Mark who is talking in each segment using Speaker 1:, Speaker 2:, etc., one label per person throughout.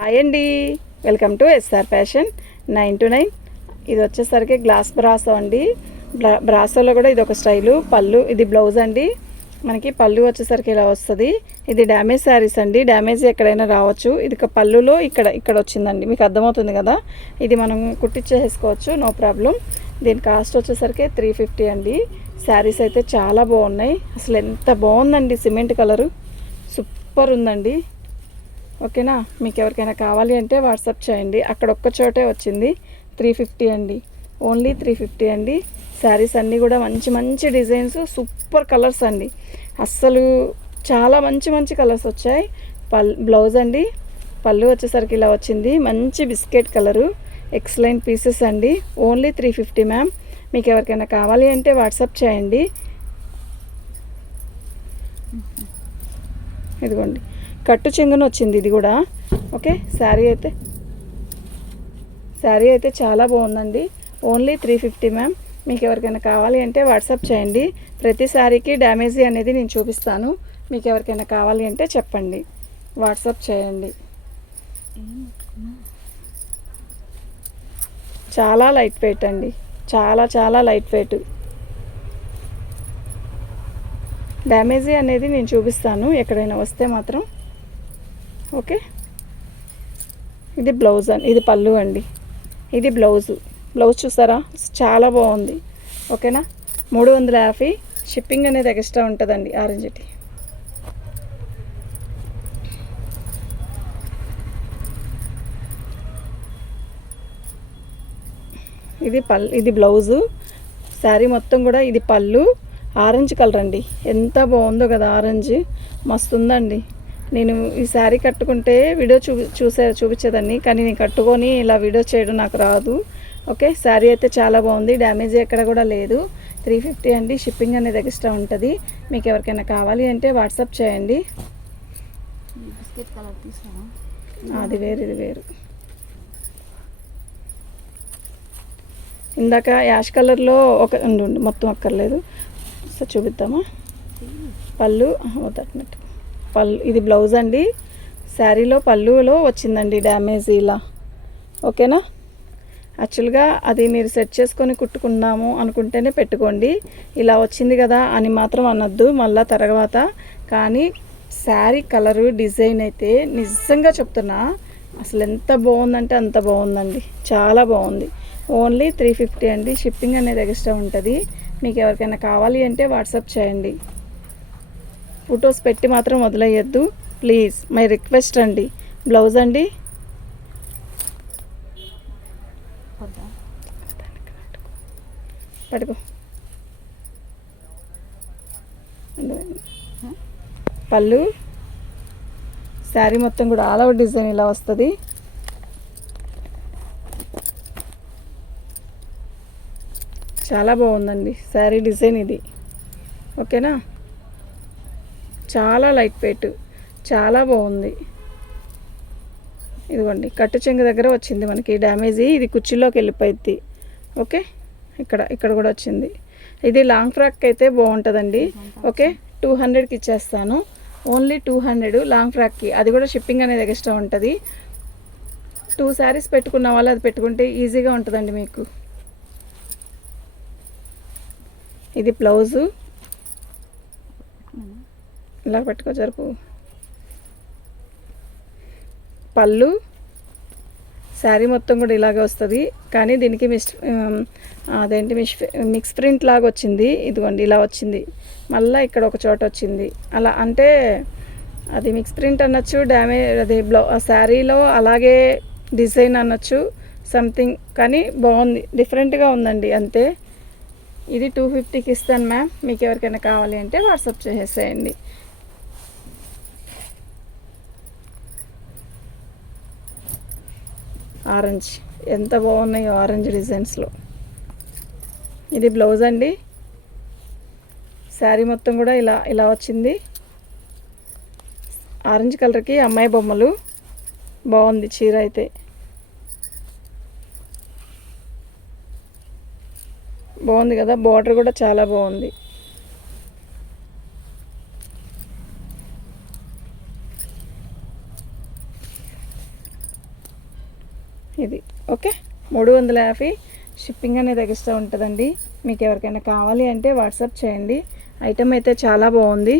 Speaker 1: Hi అండి. Welcome to S R fashion nine two nine ఇది వచ్చేసరికి గ్లాస్ బ్రాసో అండి. బ్రాసోలో కూడా ఇది ఒక స్టైలు. పళ్ళు ఇది బ్లౌజ్ అండి. మనకి పళ్ళు వచ్చేసరికి ఇలా వస్తుంది. ఇది డ్యామేజ్ శారీస్ అండి. డ్యామేజ్ ఎక్కడైనా రావచ్చు. ఇది ఒక పళ్ళులో ఇక్కడ ఇక్కడ వచ్చిందండి. మీకు అర్థమవుతుంది కదా? ఇది మనం కుట్టించేసుకోవచ్చు నో ప్రాబ్లం దీని కాస్ట్ వచ్చేసరికి త్రీ ఫిఫ్టీ అండి. శారీస్ అయితే చాలా బాగున్నాయి. అసలు ఎంత బాగుందండి సిమెంట్ కలరు సూపర్ ఉందండి. ఓకేనా? మీకు ఎవరికైనా కావాలి అంటే వాట్సాప్ చేయండి. అక్కడ ఒక్క చోటే వచ్చింది. త్రీ ఫిఫ్టీ అండి. ఓన్లీ త్రీ ఫిఫ్టీ అండి. శారీస్ అన్నీ కూడా మంచి మంచి డిజైన్స్ సూపర్ కలర్స్ అండి. అస్సలు చాలా మంచి మంచి కలర్స్ వచ్చాయి. పల్ బ్లౌజ్ అండి. పళ్ళు వచ్చేసరికి ఇలా వచ్చింది. మంచి బిస్కెట్ కలరు. ఎక్సలెంట్ పీసెస్ అండి. Only three fifty ma'am. మీకు ఎవరికైనా కావాలి అంటే వాట్సాప్ చేయండి. ఇదిగోండి. కట్టు చెంగున వచ్చింది ఇది కూడా. ఓకే శారీ అయితే. శారీ అయితే చాలా బాగుందండి. ఓన్లీ త్రీ ఫిఫ్టీ మ్యామ్ మీకు ఎవరికైనా కావాలి అంటే వాట్సాప్ చేయండి. ప్రతి శారీకి డ్యామేజీ అనేది నేను చూపిస్తాను. మీకు ఎవరికైనా కావాలి అంటే చెప్పండి. వాట్సాప్ చేయండి. చాలా లైట్ వెయిట్ అండి. చాలా చాలా లైట్ వెయిట్ డ్యామేజీ అనేది నేను చూపిస్తాను. ఎక్కడైనా వస్తే మాత్రం. ఓకే? ఇది బ్లౌజ్ అండి. ఇది పళ్ళు అండి. ఇది బ్లౌజు. బ్లౌజ్ చూసారా? చాలా బాగుంది. ఓకేనా? మూడు వందల యాభై. షిప్పింగ్ అనేది ఎక్స్ట్రా ఉంటుందండి ఆరెంజ్ టీ ఇది పల్ ఇది బ్లౌజు. శారీ మొత్తం కూడా ఇది పళ్ళు. ఆరెంజ్ కలర్ అండి. ఎంత బాగుందో కదా ఆరెంజ్. మస్తు ఉందండి నేను ఈ శారీ కట్టుకుంటే వీడియో చూపి చూసే చూపించేదాన్ని కానీ నేను కట్టుకొని ఇలా వీడియో చేయడం నాకు రాదు. ఓకే? శారీ అయితే చాలా బాగుంది. డ్యామేజ్ ఎక్కడ కూడా లేదు. త్రీ ఫిఫ్టీ అండి. షిప్పింగ్ అనేది ఎక్స్ట్రా ఉంటుంది. మీకు ఎవరికైనా కావాలి అంటే వాట్సాప్ చేయండి. అది వేరు ఇది వేరు. ఇందాక యాష్ కలర్లో ఒక మొత్తం అక్కర్లేదు. సో చూపిద్దామా? పళ్ళు వద్దన్నట్టు. పళ్ళు ఇది బ్లౌజ్ అండి. శారీలో పళ్ళులో వచ్చిందండి డ్యామేజ్ ఇలా. ఓకేనా? యాక్చువల్గా అది మీరు సెట్ చేసుకొని కుట్టుకున్నాము అనుకుంటేనే పెట్టుకోండి. ఇలా వచ్చింది కదా అని మాత్రం అనొద్దు మళ్ళీ తర్వాత. కానీ శారీ కలరు డిజైన్ అయితే నిజంగా చెప్తున్నా అసలు ఎంత బాగుందంటే అంత బాగుందండి. చాలా బాగుంది. ఓన్లీ త్రీ ఫిఫ్టీ అండి. షిప్పింగ్ అనేది ఎక్స్ట్రా ఉంటుంది. మీకు ఎవరికైనా కావాలి అంటే వాట్సాప్ చేయండి. ఫొటోస్ పెట్టి మాత్రం వదిలేయద్దు. ప్లీజ్ మై రిక్వెస్ట్ అండి. బ్లౌజ్ అండి. పడుకో. పళ్ళు. శారీ మొత్తం కూడా ఆల్ అవుట్ డిజైన్ ఇలా వస్తుంది. చాలా బాగుందండి. శారీ డిజైన్ ఇది. ఓకేనా? చాలా లైట్ వెయిట్. చాలా బాగుంది. ఇదిగోండి కట్టు చెంగు దగ్గర వచ్చింది మనకి. డ్యామేజీ ఇది కుర్చీలోకి వెళ్ళిపోయింది ఓకే? ఇక్కడ ఇక్కడ కూడా వచ్చింది. ఇది లాంగ్ ఫ్రాక్ అయితే బాగుంటుందండి. ఓకే? టూ హండ్రెడ్కి ఇచ్చేస్తాను. ఓన్లీ టూ హండ్రెడ్ లాంగ్ ఫ్రాక్కి. అది కూడా షిప్పింగ్ అనేది ఎక్స్ట్రా ఉంటుంది. టూ శారీస్ పెట్టుకున్న వాళ్ళు అది పెట్టుకుంటే ఈజీగా ఉంటుందండి మీకు. ఇది బ్లౌజు. ఇలా పెట్టుకో జరుపు. పళ్ళు శారీ మొత్తం కూడా ఇలాగే వస్తుంది. కానీ దీనికి మిస్ అదేంటి మిస్ మిక్స్ ప్రింట్ లాగా వచ్చింది. ఇదిగోండి ఇలా వచ్చింది. మళ్ళీ ఇక్కడ ఒక చోట వచ్చింది. అలా అంటే అది మిక్స్ ప్రింట్ అనొచ్చు డ్యామేజ్ అది బ్లౌ ఆ శారీలో అలాగే డిజైన్ అనొచ్చు సంథింగ్. కానీ బాగుంది డిఫరెంట్గా ఉందండి అంతే. ఇది టూ ఫిఫ్టీకి ఇస్తాను మ్యామ్. మీకు ఎవరికైనా కావాలి అంటే వాట్సాప్ చేసేసేయండి ఆరెంజ్. ఎంత బాగున్నాయి ఆరెంజ్ డిజైన్స్లో. ఇది బ్లౌజ్ అండి. శారీ మొత్తం కూడా ఇలా ఇలా వచ్చింది. ఆరెంజ్ కలర్కి అమ్మాయి బొమ్మలు. బాగుంది చీర అయితే. బాగుంది కదా బార్డర్ కూడా చాలా బాగుంది ఇది ఓకే. మూడు వందల యాభై షిప్పింగ్ అనేది ఎక్స్ట్రా ఉంటుందండి. మీకు ఎవరికైనా కావాలి అంటే వాట్సాప్ చేయండి. ఐటమ్ అయితే చాలా బాగుంది.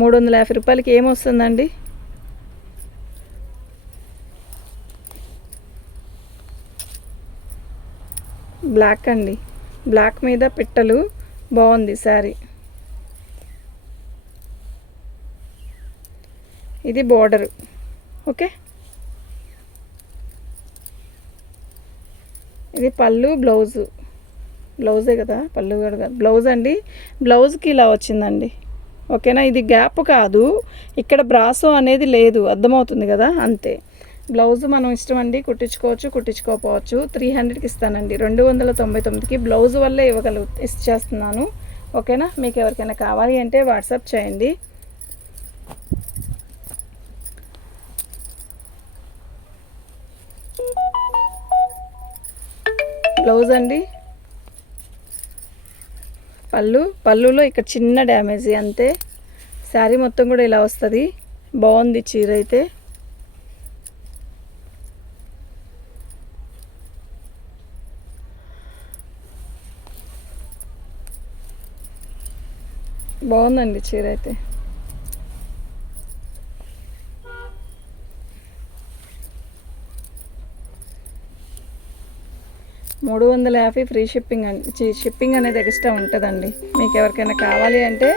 Speaker 1: మూడు వందల యాభై రూపాయలకి ఏమొస్తుందండి బ్లాక్ అండి. బ్లాక్ మీద పిట్టలు. బాగుంది శారీ. ఇది బోర్డరు. ఓకే. ఇది పళ్ళు బ్లౌజు. బ్లౌజే కదా పళ్ళు కూడా కాదు. బ్లౌజ్ అండి బ్లౌజ్కి ఇలా వచ్చిందండి. ఓకేనా? ఇది గ్యాప్ కాదు. ఇక్కడ బ్రాసో అనేది లేదు. అర్థమవుతుంది కదా? అంతే. బ్లౌజ్ మనం ఇష్టం అండి కుట్టించుకోవచ్చు కుట్టించుకోకపోవచ్చు. త్రీ హండ్రెడ్కి ఇస్తానండి. రెండు వందల తొంభై తొమ్మిదికి బ్లౌజ్ వల్లే ఇవ్వగలుగు ఇచ్చేస్తున్నాను. ఓకేనా? మీకు ఎవరికైనా కావాలి అంటే వాట్సాప్ చేయండి. బ్లౌజ్ అండి. పళ్ళు పళ్ళులో ఇక్కడ చిన్న డ్యామేజ్ అంతే. శారీ మొత్తం కూడా ఇలా వస్తుంది. బాగుంది చీర అయితే. బాగుందండి చీర అయితే. మూడు వందల యాభై ఫ్రీ షిప్పింగ్ షిప్పింగ్ అనేది ఎక్స్ట్రా ఉంటుందండి. మీకు ఎవరికైనా కావాలి అంటే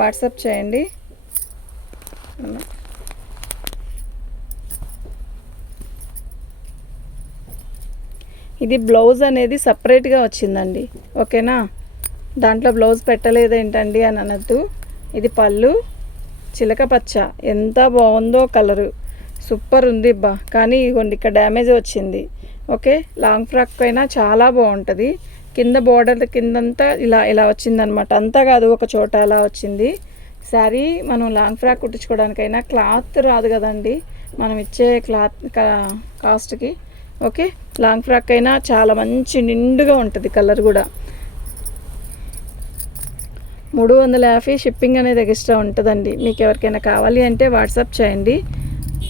Speaker 1: వాట్సాప్ చేయండి. ఇది బ్లౌజ్ అనేది సపరేట్గా వచ్చిందండి. ఓకేనా? దాంట్లో బ్లౌజ్ పెట్టలేదేంటండి అని అనద్దు ఇది పళ్ళు చిలక పచ్చ. ఎంత బాగుందో కలరు. సూపర్ ఉంది బా కానీ ఇగోండి ఇక్కడ డ్యామేజ్ వచ్చింది. ఓకే? లాంగ్ ఫ్రాక్ అయినా చాలా బాగుంటుంది. కింద బోర్డర్ కిందంతా ఇలా ఇలా వచ్చిందనమాట. అంతా కాదు ఒక చోట అలా వచ్చింది. శారీ మనం లాంగ్ ఫ్రాక్ కుట్టించుకోవడానికైనా క్లాత్ రాదు కదండి. మనం ఇచ్చే క్లాత్ కాస్ట్కి. ఓకే? లాంగ్ ఫ్రాక్ అయినా చాలా మంచి నిండుగా ఉంటుంది కలర్ కూడా. మూడు వందల యాభై షిప్పింగ్ అనేది ఎక్స్ట్రా ఉంటుందండి. మీకు ఎవరికైనా కావాలి అంటే వాట్సాప్ చేయండి.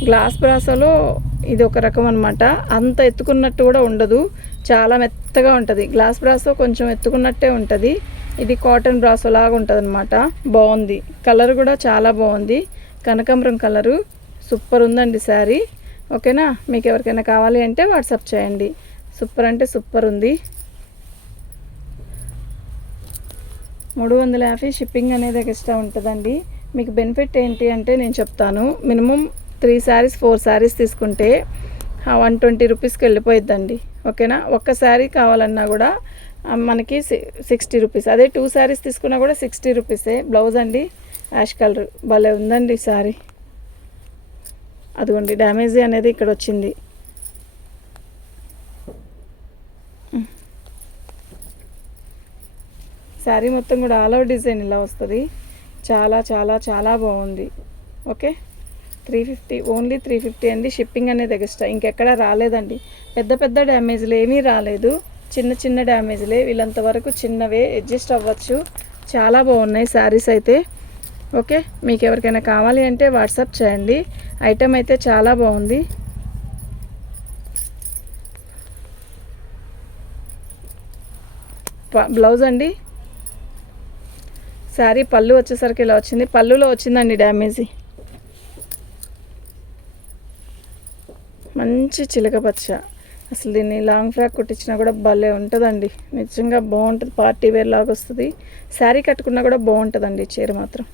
Speaker 1: గ్లాస్ బ్రాసలో ఇది ఒక రకం అనమాట అంత ఎత్తుకున్నట్టు కూడా ఉండదు. చాలా మెత్తగా ఉంటుంది. గ్లాస్ బ్రాసో కొంచెం ఎత్తుకున్నట్టే ఉంటుంది. ఇది కాటన్ బ్రాసో లాగా ఉంటుంది అనమాట బాగుంది. కలర్ కూడా చాలా బాగుంది. కనకాంబరం కలరు సూపర్ ఉందండి శారీ. ఓకేనా? మీకు ఎవరికైనా కావాలి అంటే వాట్సాప్ చేయండి. సూపర్ అంటే సూపర్ ఉంది. మూడు వందల యాభై షిప్పింగ్ అనేది ఎక్స్ట్రా ఉంటుందండి. మీకు బెనిఫిట్ ఏంటి అంటే నేను చెప్తాను. Minimum three saris four saris తీసుకుంటే వన్ ట్వంటీ రూపీస్కి వెళ్ళిపోయిద్దండి. ఓకేనా? ఒక్క శారీ కావాలన్నా కూడా మనకి సిక్స్టీ రూపీస్. అదే టూ శారీస్ తీసుకున్నా కూడా సిక్స్టీ రూపీసే. బ్లౌజ్ అండి యాష్ కలర్ భలే ఉందండి శారీ అదిగోండి డ్యామేజ్ అనేది ఇక్కడ వచ్చింది. శారీ మొత్తం కూడా ఆల్ ఓవర్ డిజైన్ ఇలా వస్తుంది. చాలా చాలా చాలా బాగుంది. Okay? Three fifty only three fifty అండి. షిప్పింగ్ అనేది ఎక్స్ట్రా. ఇంకెక్కడ రాలేదండి. పెద్ద పెద్ద డ్యామేజ్లు ఏమీ రాలేదు. చిన్న చిన్న డ్యామేజ్లే. వీళ్ళంతవరకు చిన్నవే. అడ్జస్ట్ అవ్వచ్చు. చాలా బాగున్నాయి శారీస్ అయితే. ఓకే? మీకు ఎవరికైనా కావాలి అంటే వాట్సాప్ చేయండి. ఐటెం అయితే చాలా బాగుంది. బ్లౌజ్ అండి? శారీ పళ్ళు వచ్చేసరికి ఇలా వచ్చింది. పళ్ళులో వచ్చిందండి డ్యామేజీ. మంచి చిలక పచ్చ. అసలు దీన్ని లాంగ్ ఫ్రాక్ కుట్టించినా కూడా భలే ఉంటుందండి. నిజంగా బాగుంటుంది. పార్టీ వేర్ లాగా వస్తుంది. శారీ కట్టుకున్నా కూడా బాగుంటుందండి చీర మాత్రం.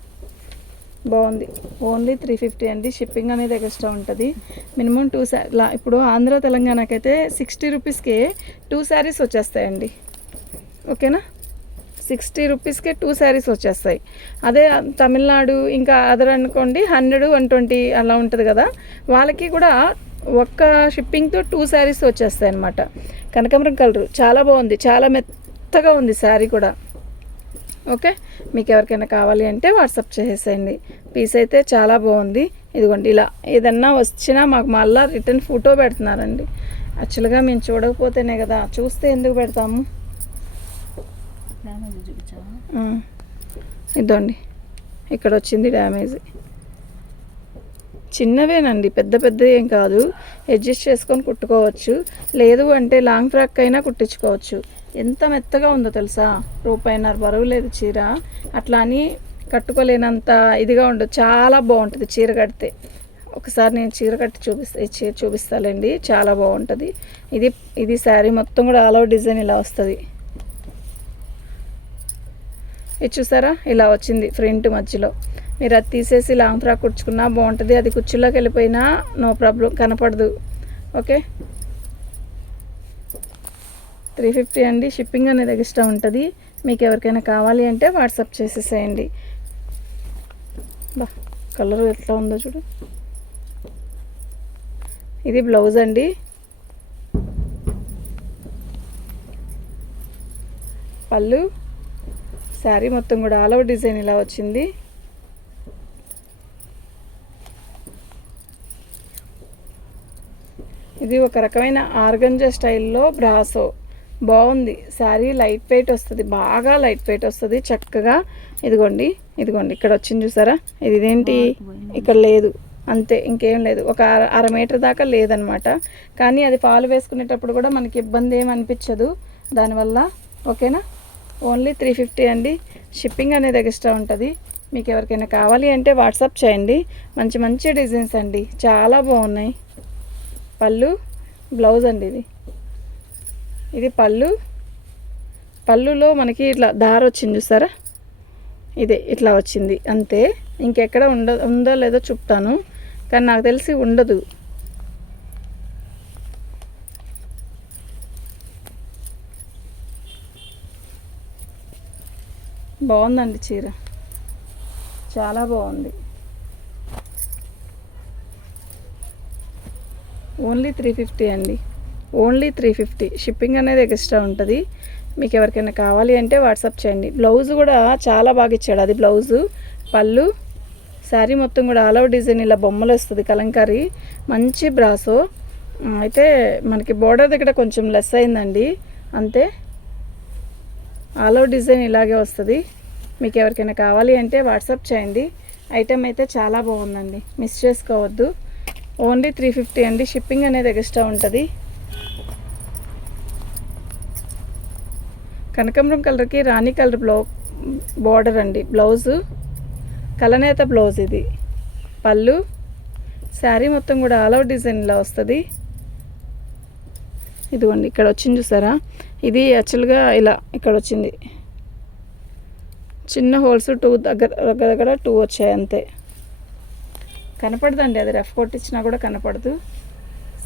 Speaker 1: బాగుంది. ఓన్లీ త్రీ ఫిఫ్టీ అండి. షిప్పింగ్ అనేది ఎక్స్ట్రా ఉంటుంది. మినిమం టూ శా లా- ఇప్పుడు ఆంధ్ర తెలంగాణకైతే సిక్స్టీ రూపీస్కే టూ శారీస్ వచ్చేస్తాయండి. ఓకేనా? సిక్స్టీ రూపీస్కే టూ శారీస్ వచ్చేస్తాయి. అదే తమిళనాడు ఇంకా అదర్ అనుకోండి హండ్రెడ్ వన్ ట్వంటీ అలా ఉంటుంది కదా. వాళ్ళకి కూడా ఒక్క షిప్పింగ్తో టూ శారీస్ వచ్చేస్తాయి అనమాట కనకాంబరం కలరు. చాలా బాగుంది. చాలా మెత్తగా ఉంది శారీ కూడా. ఓకే? మీకు ఎవరికైనా కావాలి అంటే వాట్సాప్ చేసేయండి. పీస్ అయితే చాలా బాగుంది. ఇదిగోండి ఇలా ఏదన్నా వచ్చినా మాకు మళ్ళీ రిటర్న్ ఫోటో పెడుతున్నారండి. యాక్చువల్గా మేము చూడకపోతేనే కదా చూస్తే ఎందుకు పెడతాము? ఇదండి ఇక్కడ వచ్చింది డ్యామేజ్ చిన్నవేనండి పెద్ద పెద్ద ఏం కాదు. అడ్జస్ట్ చేసుకొని కుట్టుకోవచ్చు. లేదు అంటే లాంగ్ ఫ్రాక్ అయినా కుట్టించుకోవచ్చు. ఎంత మెత్తగా ఉందో తెలుసా? రూపాయిన్నర బరువు లేదు చీర. అట్లా అని కట్టుకోలేనంత ఇదిగా ఉండదు చాలా బాగుంటుంది చీర కడితే. ఒకసారి నేను చీర కట్టి చూపిస్తా చీర చూపిస్తానండి చాలా బాగుంటుంది. ఇది ఇది శారీ మొత్తం కూడా ఆల్ ఓవర్ డిజైన్ ఇలా వస్తుంది. ఇది చూసారా? ఇలా వచ్చింది ఫ్రంట్ మధ్యలో. మీరు అది తీసేసి లాంగ్ ఫ్రాక్ కుట్టుకున్నా బాగుంటుంది. అది కుర్చీలోకి వెళ్ళిపోయినా నో ప్రాబ్లం కనపడదు. ఓకే? త్రీ ఫిఫ్టీ అండి. షిప్పింగ్ అనేది ఎక్స్ట్రా ఉంటుంది. మీకు ఎవరికైనా కావాలి అంటే వాట్సాప్ చేసేసేయండి. బా కలర్ ఎట్లా ఉందో చూడు. ఇది బ్లౌజ్ అండి. పళ్ళు. శారీ మొత్తం కూడా ఆల్ ఓవర్ డిజైన్ ఇలా వచ్చింది. ఇది ఒక రకమైన ఆర్గంజా స్టైల్లో బ్రాసో. బాగుంది. శారీ లైట్ వెయిట్ వస్తుంది. బాగా లైట్ వెయిట్ వస్తుంది. చక్కగా ఇదిగోండి ఇదిగోండి. ఇక్కడ వచ్చింది చూసారా? ఇది ఇదేంటి? ఇక్కడ లేదు. అంతే ఇంకేం లేదు. ఒక అర అర మీటర్ దాకా లేదనమాట. కానీ అది పాలు వేసుకునేటప్పుడు కూడా మనకి ఇబ్బంది ఏమి అనిపించదు. దానివల్ల ఓకేనా? ఓన్లీ త్రీ ఫిఫ్టీ అండి. షిప్పింగ్ అనేది ఎక్స్ట్రా ఉంటుంది. మీకు ఎవరికైనా కావాలి అంటే వాట్సాప్ చేయండి. మంచి మంచి డిజైన్స్ అండి. చాలా బాగున్నాయి. పళ్ళు బ్లౌజ్ అండి ఇది. ఇది పళ్ళు. పళ్ళులో మనకి ఇట్లా దార వచ్చింది చూసారా? ఇదే ఇట్లా వచ్చింది. అంతే. ఇంకెక్కడ ఉండ ఉందో లేదో చెప్తాను. కానీ నాకు తెలిసి ఉండదు. బాగుందండి చీర. చాలా బాగుంది. ఓన్లీ త్రీ ఫిఫ్టీ అండి. Only three fifty. షిప్పింగ్ అనేది ఎక్స్ట్రా ఉంటుంది. మీకు ఎవరికైనా కావాలి అంటే వాట్సాప్ చేయండి. బ్లౌజ్ కూడా చాలా బాగా ఇచ్చాడు. అది బ్లౌజు పళ్ళు శారీ మొత్తం కూడా ఆల్ ఓవర్ డిజైన్ ఇలా బొమ్మలు వస్తుంది. కలంకారీ మంచి బ్రాసో. అయితే మనకి బోర్డర్ దగ్గర కొంచెం లెస్ అయిందండి. అంతే. ఆల్ ఓవర్ డిజైన్ ఇలాగే వస్తుంది. మీకు ఎవరికైనా కావాలి అంటే వాట్సాప్ చేయండి. ఐటెం అయితే చాలా బాగుందండి. మిస్ చేసుకోవద్దు. ఓన్లీ త్రీ ఫిఫ్టీ అండి. షిప్పింగ్ అనేది ఎక్స్ట్రా ఉంటుంది. కనకాంబరం కలర్కి రాణి కలర్ బ్లౌ బార్డర్ అండి. బ్లౌజు కలనేత బ్లౌజ్ ఇది. పళ్ళు శారీ మొత్తం కూడా ఆల్ అవుట్ డిజైన్లో వస్తుంది. ఇదిగోండి ఇక్కడ వచ్చింది చూసారా? ఇది యాక్చువల్గా ఇలా ఇక్కడ వచ్చింది. చిన్న హోల్స్ టూ దగ్గర దగ్గర దగ్గర టూ వచ్చాయి అంతే. కనపడదండి అది రఫ్ కొట్టించినా కూడా కనపడదు.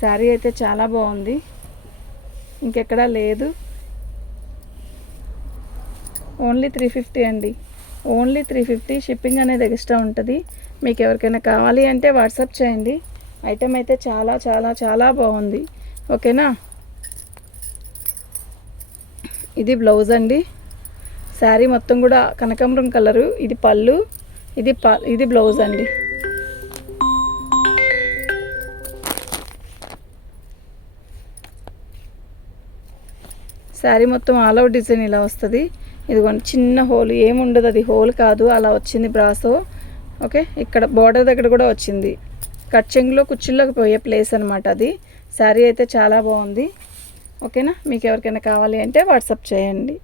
Speaker 1: శారీ అయితే చాలా బాగుంది. ఇంకెక్కడా లేదు. ఓన్లీ త్రీ ఫిఫ్టీ అండి. ఓన్లీ త్రీ ఫిఫ్టీ షిప్పింగ్ అనేది ఎక్స్ట్రా ఉంటుంది. మీకు ఎవరికైనా కావాలి అంటే వాట్సాప్ చేయండి. ఐటెం అయితే చాలా చాలా చాలా బాగుంది. ఓకేనా? ఇది బ్లౌజ్ అండి. శారీ మొత్తం కూడా కనకాంబరం కలరు. ఇది పళ్ళు ఇది ప ఇది బ్లౌజ్ అండి. శారీ మొత్తం ఆల్ అవుట్ డిజైన్ ఇలా వస్తుంది. ఇదిగోండి చిన్న హోల్ ఏముండదు అది హోల్ కాదు అలా వచ్చింది బ్రాసో. ఓకే ఇక్కడ బార్డర్ దగ్గర కూడా వచ్చింది. కట్ చెంగులో కుర్చీలోకి పోయే ప్లేస్ అనమాట అది. శారీ అయితే చాలా బాగుంది. ఓకేనా? మీకు ఎవరికైనా కావాలి అంటే వాట్సాప్ చేయండి.